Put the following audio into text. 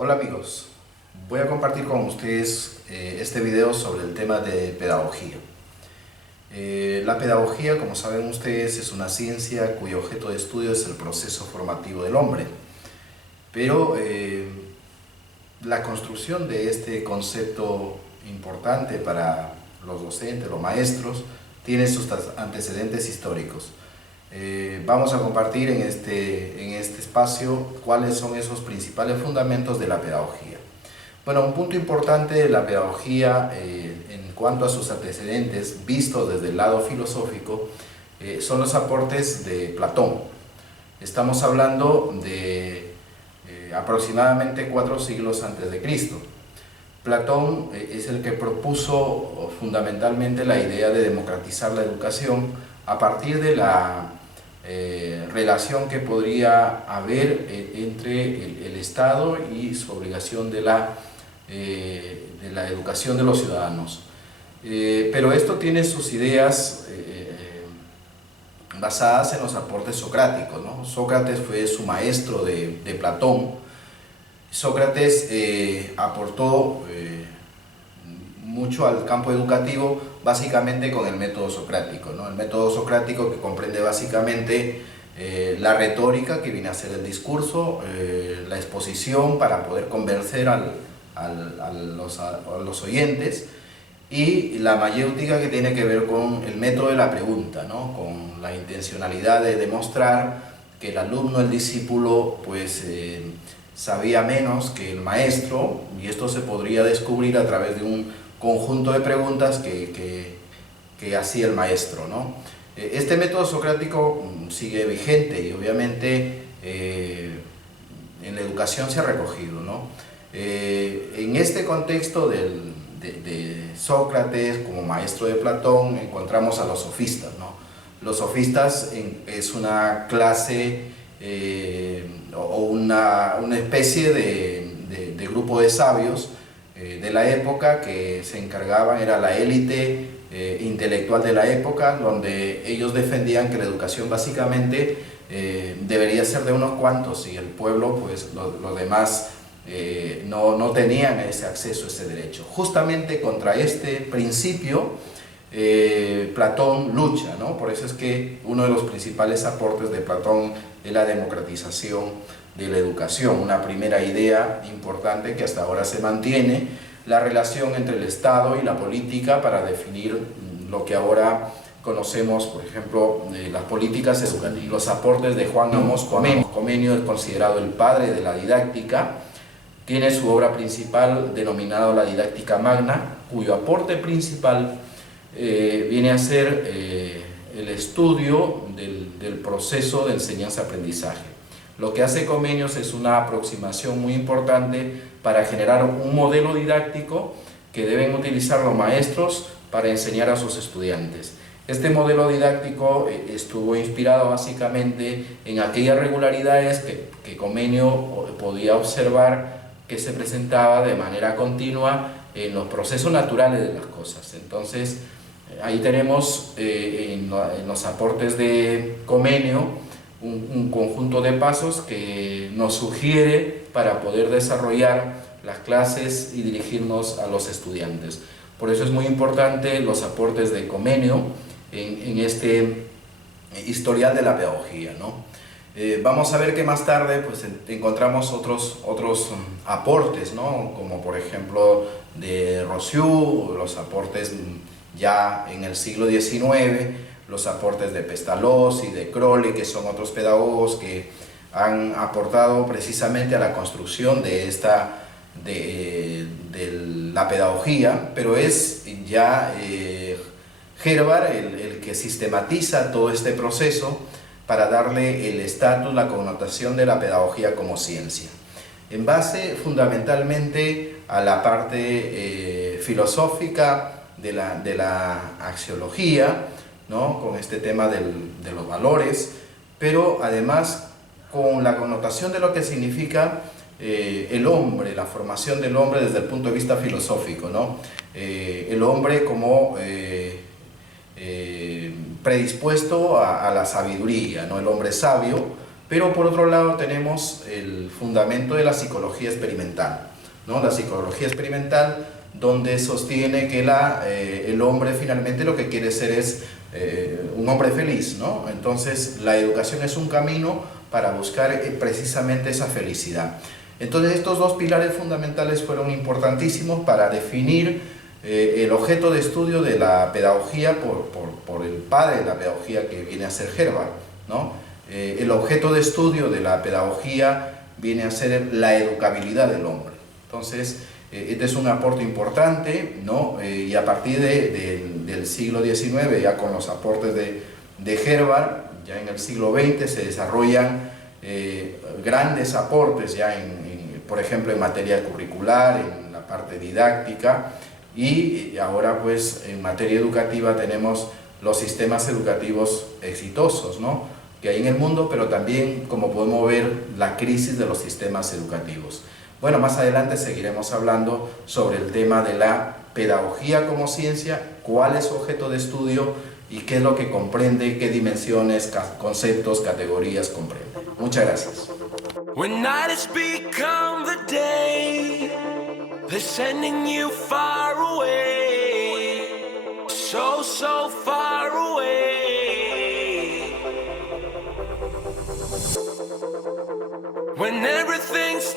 Hola amigos, voy a compartir con ustedes este video sobre el tema de pedagogía. La pedagogía, como saben ustedes, es una ciencia cuyo objeto de estudio es el proceso formativo del hombre. Pero la construcción de este concepto importante para los docentes, los maestros, tiene sus antecedentes históricos. Vamos a compartir en este espacio cuáles son esos principales fundamentos de la pedagogía. Bueno, un punto importante de la pedagogía en cuanto a sus antecedentes, vistos desde el lado filosófico, son los aportes de Platón. Estamos hablando de aproximadamente 4 siglos antes de Cristo. Platón es el que propuso fundamentalmente la idea de democratizar la educación a partir de la relación que podría haber entre el Estado y su obligación de la educación de los ciudadanos. Pero esto tiene sus ideas basadas en los aportes socráticos, ¿no? Sócrates fue su maestro de Platón. Sócrates aportó mucho al campo educativo, básicamente con el método socrático, ¿no? El método socrático que comprende básicamente la retórica, que viene a ser el discurso, la exposición para poder convencer a los oyentes, y la mayéutica, que tiene que ver con el método de la pregunta, ¿no? Con la intencionalidad de demostrar que el alumno, el discípulo, pues sabía menos que el maestro, y esto se podría descubrir a través de un conjunto de preguntas que hacía el maestro, ¿no? Este método socrático sigue vigente y obviamente en la educación se ha recogido, ¿no? En este contexto de Sócrates como maestro de Platón encontramos a los sofistas, ¿no? Los sofistas es una clase o una especie de grupo de sabios de la época que se encargaban, era la élite intelectual de la época, donde ellos defendían que la educación básicamente debería ser de unos cuantos, y el pueblo, pues los demás no tenían ese acceso, ese derecho. Justamente contra este principio Platón lucha, ¿no? Por eso es que uno de los principales aportes de Platón es la democratización de la educación, una primera idea importante que hasta ahora se mantiene, la relación entre el Estado y la política para definir lo que ahora conocemos, por ejemplo, las políticas educativas. Los aportes de Juan Amos Comenius. Comenius es considerado el padre de la didáctica, tiene su obra principal denominada La Didáctica Magna, cuyo aporte principal viene a ser el estudio del proceso de enseñanza-aprendizaje. Lo que hace Comenius es una aproximación muy importante para generar un modelo didáctico que deben utilizar los maestros para enseñar a sus estudiantes. Este modelo didáctico estuvo inspirado básicamente en aquellas regularidades que Comenius podía observar que se presentaba de manera continua en los procesos naturales de las cosas. Entonces, ahí tenemos en los aportes de Comenius un conjunto de pasos que nos sugiere para poder desarrollar las clases y dirigirnos a los estudiantes. Por eso es muy importante los aportes de Comenius en este historial de la pedagogía, ¿no? Vamos a ver que más tarde pues, encontramos otros aportes, ¿no? Como por ejemplo de Rousseau, los aportes ya en el siglo XIX, los aportes de Pestalozzi, de Crowley, que son otros pedagogos que han aportado precisamente a la construcción de la pedagogía, pero es ya Herbar el que sistematiza todo este proceso para darle el estatus, la connotación de la pedagogía como ciencia, en base fundamentalmente a la parte filosófica de la axiología, ¿no? Con este tema de los valores, pero además con la connotación de lo que significa el hombre, la formación del hombre desde el punto de vista filosófico, ¿no? El hombre como predispuesto a la sabiduría, ¿no? El hombre sabio, Pero por otro lado tenemos el fundamento de la psicología experimental, ¿no? La psicología experimental, donde sostiene que el hombre finalmente lo que quiere ser es un hombre feliz, ¿no? Entonces la educación es un camino para buscar precisamente esa felicidad. Entonces estos dos pilares fundamentales fueron importantísimos para definir el objeto de estudio de la pedagogía por el padre de la pedagogía, que viene a ser Herbart, ¿no? El objeto de estudio de la pedagogía viene a ser la educabilidad del hombre. Entonces, este es un aporte importante, ¿no? Y a partir del siglo XIX, ya con los aportes de Herbart, ya en el siglo XX se desarrollan grandes aportes, ya por ejemplo en materia curricular, en la parte didáctica, y ahora pues en materia educativa tenemos los sistemas educativos exitosos, ¿no?, que hay en el mundo, pero también, como podemos ver, la crisis de los sistemas educativos. Bueno, más adelante seguiremos hablando sobre el tema de la pedagogía como ciencia, cuál es su objeto de estudio y qué es lo que comprende, qué dimensiones, conceptos, categorías comprende. Muchas gracias. When night has become the day, they're sending you far away, so, so far away. When everything's